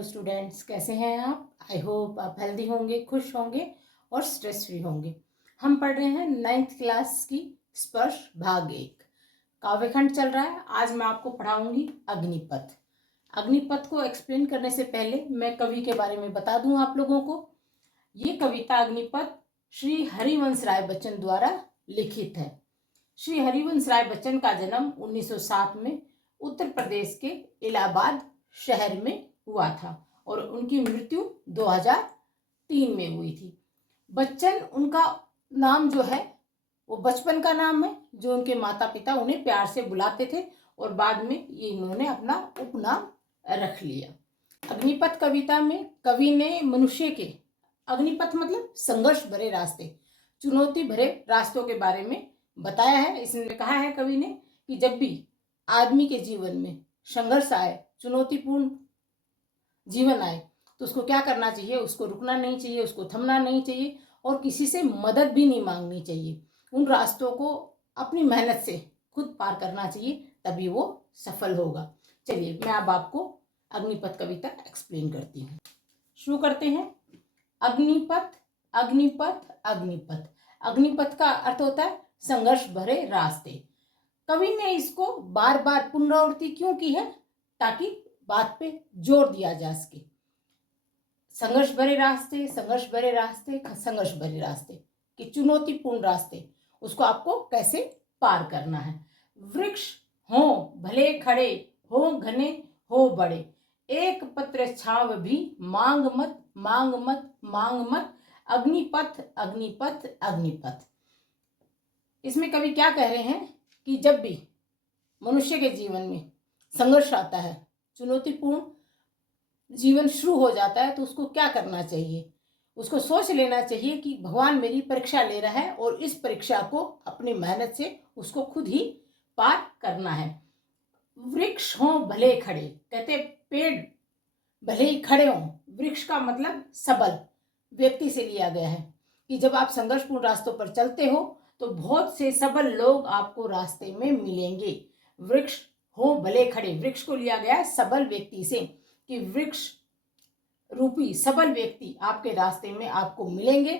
Hello students, कैसे हैं आप? आई होप आप हेल्दी होंगे, खुश होंगे और स्ट्रेस फ्री होंगे। हम पढ़ रहे हैं 9th क्लास की स्पर्श भाग 1 काव्यखंड चल रहा है। आज मैं आपको पढ़ाऊंगी अग्निपथ। अग्निपथ को एक्सप्लेन करने से पहले मैं कवि के बारे में बता दूं आप लोगों को। ये कविता अग्निपथ श्री हरिवंश राय बच्चन द्वारा लिखित है। श्री हरिवंश राय बच्चन का जन्म 1907 में उत्तर प्रदेश के इलाहाबाद शहर में हुआ था और उनकी मृत्यु 2003 में हुई थी। बच्चन उनका नाम जो है वो बचपन का नाम है, जो उनके माता पिता उन्हें प्यार से बुलाते थे और बाद में ये इन्होंने अपना उपनाम रख लिया। अग्निपथ कविता में कवि ने मनुष्य के, अग्निपथ मतलब संघर्ष भरे रास्ते, चुनौती भरे रास्तों के बारे में बताया है। इसमें कहा है कवि ने कि जब भी आदमी के जीवन में संघर्ष आए, चुनौतीपूर्ण जीवन आए, तो उसको क्या करना चाहिए? उसको रुकना नहीं चाहिए, उसको थमना नहीं चाहिए और किसी से मदद भी नहीं मांगनी चाहिए। उन रास्तों को अपनी मेहनत से खुद पार करना चाहिए, तभी वो सफल होगा। चलिए मैं अब आपको अग्निपथ कविता एक्सप्लेन करती हूँ। शुरू करते हैं। अग्निपथ, अग्निपथ, अग्निपथ। अग्निपथ का अर्थ होता है संघर्ष भरे रास्ते। कवि ने इसको बार बार पुनरावृत्ति क्यों की है? ताकि बात पे जोर दिया जा सके। संघर्ष भरे रास्ते, संघर्ष भरे रास्ते, संघर्ष भरे रास्ते कि चुनौतीपूर्ण रास्ते, उसको आपको कैसे पार करना है। वृक्ष हो भले खड़े, हो घने हो बड़े, एक पत्र छाव भी मांग मत, मांग मत, मांग मत, अग्निपथ, अग्निपथ, अग्निपथ। इसमें कवि क्या कह रहे हैं कि जब भी मनुष्य के जीवन में संघर्ष आता है, चुनौतीपूर्ण जीवन शुरू हो जाता है, तो उसको क्या करना चाहिए? उसको सोच लेना चाहिए कि भगवान मेरी परीक्षा ले रहा है और इस परीक्षा को अपनी मेहनत से उसको खुद ही पार करना है। वृक्ष हों भले खड़े, कहते पेड़ भले ही खड़े हों। वृक्ष का मतलब सबल व्यक्ति से लिया गया है कि जब आप संघर्षपूर्ण रास्तों पर चलते हो तो बहुत से सबल लोग आपको रास्ते में मिलेंगे। वृक्ष हो भले खड़े, वृक्ष को लिया गया है सबल व्यक्ति से कि वृक्ष रूपी सबल व्यक्ति आपके रास्ते में आपको मिलेंगे,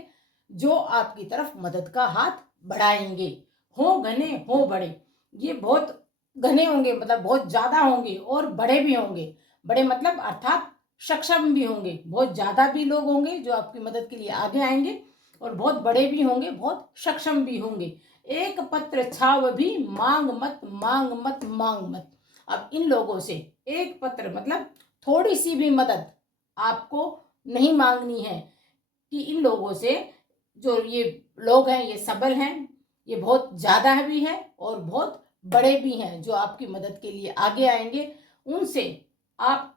जो आपकी तरफ मदद का हाथ बढ़ाएंगे। हो घने हो बड़े, ये बहुत घने होंगे मतलब बहुत ज्यादा होंगे और बड़े भी होंगे। बड़े मतलब अर्थात सक्षम भी होंगे, बहुत ज्यादा भी लोग होंगे जो आपकी मदद के लिए आगे आएंगे और बहुत बड़े भी होंगे, बहुत सक्षम भी होंगे। एक पत्र छाव भी मांग मत, मांग मत, मांग मत। अब इन लोगों से एक पत्र मतलब थोड़ी सी भी मदद आपको नहीं मांगनी है कि इन लोगों से, जो ये लोग हैं ये सबल हैं, ये बहुत ज्यादा भी हैं और बहुत बड़े भी हैं जो आपकी मदद के लिए आगे आएंगे, उनसे आप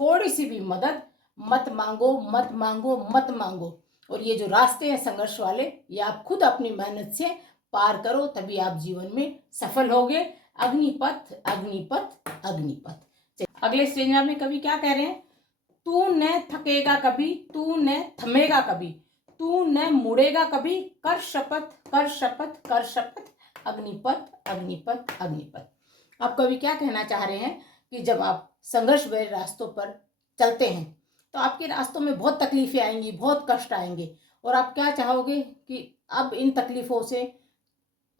थोड़ी सी भी मदद मत मांगो, मत मांगो, मत मांगो। और ये जो रास्ते हैं संघर्ष वाले, ये आप खुद अपनी मेहनत से पार करो, तभी आप जीवन में सफल होगे। अग्निपथ, अग्निपथ, अग्निपथ। अगले स्टेज में कवि क्या कह रहे हैं? तू न थकेगा कभी, तू न थमेगा कभी, तू न मुड़ेगा कभी, कर शपथ, कर शपथ, कर शपथ, अग्निपथ, अग्निपथ, अग्निपथ। अब कवि क्या कहना चाह रहे हैं कि जब आप संघर्ष भरे रास्तों पर चलते हैं तो आपके रास्तों में बहुत तकलीफें आएंगी, बहुत कष्ट आएंगे और आप क्या चाहोगे कि अब इन तकलीफों से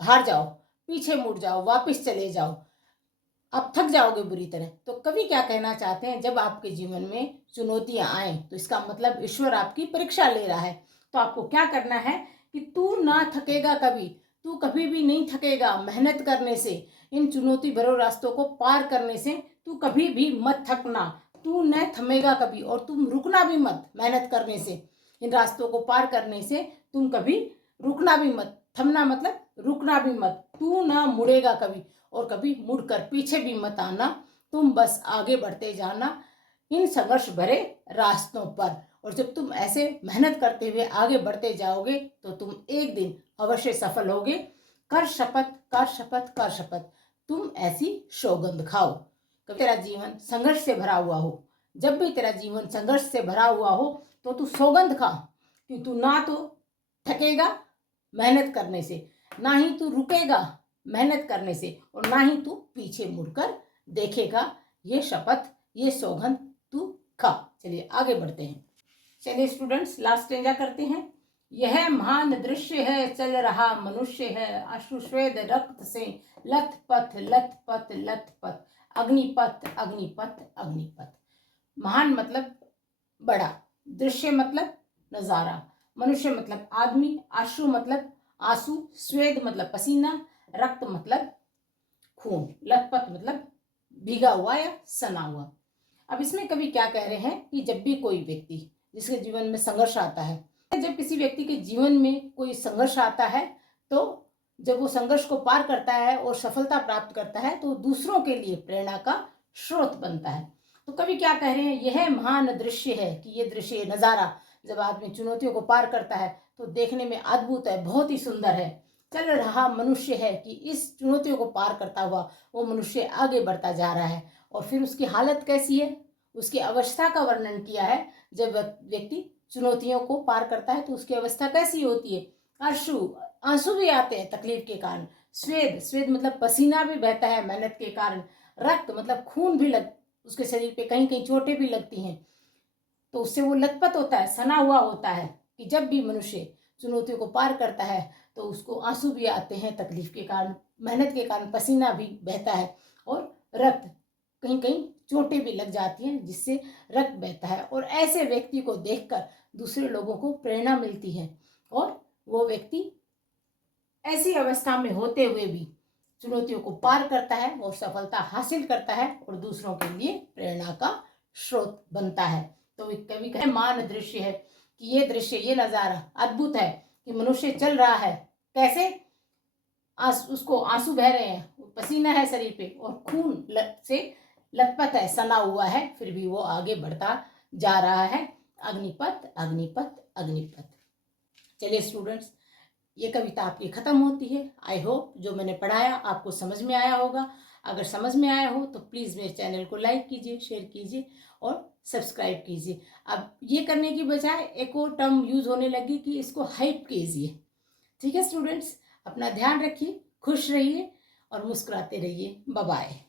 हार जाओ, पीछे मुड़ जाओ, वापस चले जाओ, आप थक जाओगे बुरी तरह। तो कवि क्या कहना चाहते हैं? जब आपके जीवन में चुनौतियां आए तो इसका मतलब ईश्वर आपकी परीक्षा ले रहा है। तो आपको क्या करना है कि तू ना थकेगा कभी, तू कभी भी नहीं थकेगा मेहनत करने से, इन चुनौती भरे रास्तों को पार करने से तू कभी भी मत थकना, तू न थमेगा कभी और तुम रुकना भी मत मेहनत करने से, इन रास्तों को पार करने से तुम कभी रुकना भी मत। थमना मतलब रुकना भी मत। तू ना मुड़ेगा कभी और कभी मुड़कर पीछे भी मत आना, तुम बस आगे बढ़ते जाना इन संघर्ष भरे रास्तों पर। और जब तुम ऐसे मेहनत करते हुए आगे बढ़ते जाओगे तो तुम एक दिन अवश्य सफल होगे। कर शपथ, कर शपथ, कर शपथ, तुम ऐसी सौगंध खाओ। कभी तेरा जीवन संघर्ष से भरा हुआ हो, जब भी तेरा जीवन संघर्ष से भरा हुआ हो तो तू सौगंध खा कि तू ना तो थकेगा मेहनत करने से, ना ही तू रुकेगा मेहनत करने से और ना ही तू पीछे मुड़कर देखेगा। ये शपथ, ये सौगंध तू खा। चलिए आगे बढ़ते हैं। चलिए स्टूडेंट्स, लास्ट स्टेंजा करते हैं। यह महान दृश्य है, चल रहा मनुष्य है, अश्रुश्वेद रक्त से लथपथ लथपथ लथपथ, अग्निपथ अग्निपथ अग्निपथ। महान मतलब बड़ा, दृश्य मतलब नजारा, मनुष्य मतलब आदमी, अश्रु मतलब आंसू, स्वेद मतलब पसीना, रक्त मतलब खून, लथपथ मतलब भीगा हुआ या सना हुआ। अब इसमें कवि क्या कह रहे हैं कि जब भी कोई व्यक्ति जिसके जीवन में संघर्ष आता है, जब किसी व्यक्ति के जीवन में कोई संघर्ष आता है, तो जब वो संघर्ष को पार करता है और सफलता प्राप्त करता है तो दूसरों के लिए प्रेरणा का स्रोत बनता है। तो कवि क्या कह रहे हैं, यह महान दृश्य है कि ये दृश्य, नजारा, जब आदमी चुनौतियों को पार करता है तो देखने में अद्भुत है, बहुत ही सुंदर है। चल रहा मनुष्य है कि इस चुनौतियों को पार करता हुआ वो मनुष्य आगे बढ़ता जा रहा है। और फिर उसकी हालत कैसी है, उसकी अवस्था का वर्णन किया है। जब व्यक्ति चुनौतियों को पार करता है तो उसकी अवस्था कैसी होती है, अश्रु, आंसू भी आते हैं तकलीफ के कारण, स्वेद, स्वेद मतलब पसीना भी बहता है मेहनत के कारण, रक्त मतलब खून भी उसके शरीर पे कहीं कहीं चोटें भी लगती हैं, तो उससे वो लथपथ होता है, सना हुआ होता है। कि जब भी मनुष्य चुनौतियों को पार करता है तो उसको आंसू भी आते हैं तकलीफ के कारण, मेहनत के कारण पसीना भी बहता है, और रक्त, कहीं कहीं चोटें भी लग जाती हैं जिससे रक्त बहता है। और ऐसे व्यक्ति को देखकर दूसरे लोगों को प्रेरणा मिलती है, और वो व्यक्ति ऐसी अवस्था में होते हुए भी चुनौतियों को पार करता है और सफलता हासिल करता है और दूसरों के लिए प्रेरणा का स्रोत बनता है। तो कवि कहे मान दृश्य है कि ये दृश्य, ये नजारा अद्भुत है कि मनुष्य चल रहा है, कैसे, उसको आंसू बह रहे हैं, पसीना है शरीर पे और खून से लथपथ है, सना हुआ है, फिर भी वो आगे बढ़ता जा रहा है। अग्निपथ अग्निपथ अग्निपथ। चलिए स्टूडेंट्स, ये कविता आपकी खत्म होती है। आई होप जो मैंने पढ़ाया आपको समझ में आया होगा। अगर समझ में आया हो तो प्लीज़ मेरे चैनल को लाइक कीजिए, शेयर कीजिए और सब्सक्राइब कीजिए। अब ये करने की बजाय एक और टर्म यूज़ होने लगी कि इसको हाइप कीजिए। ठीक है स्टूडेंट्स, अपना ध्यान रखिए, खुश रहिए और मुस्कुराते रहिए। Bye bye.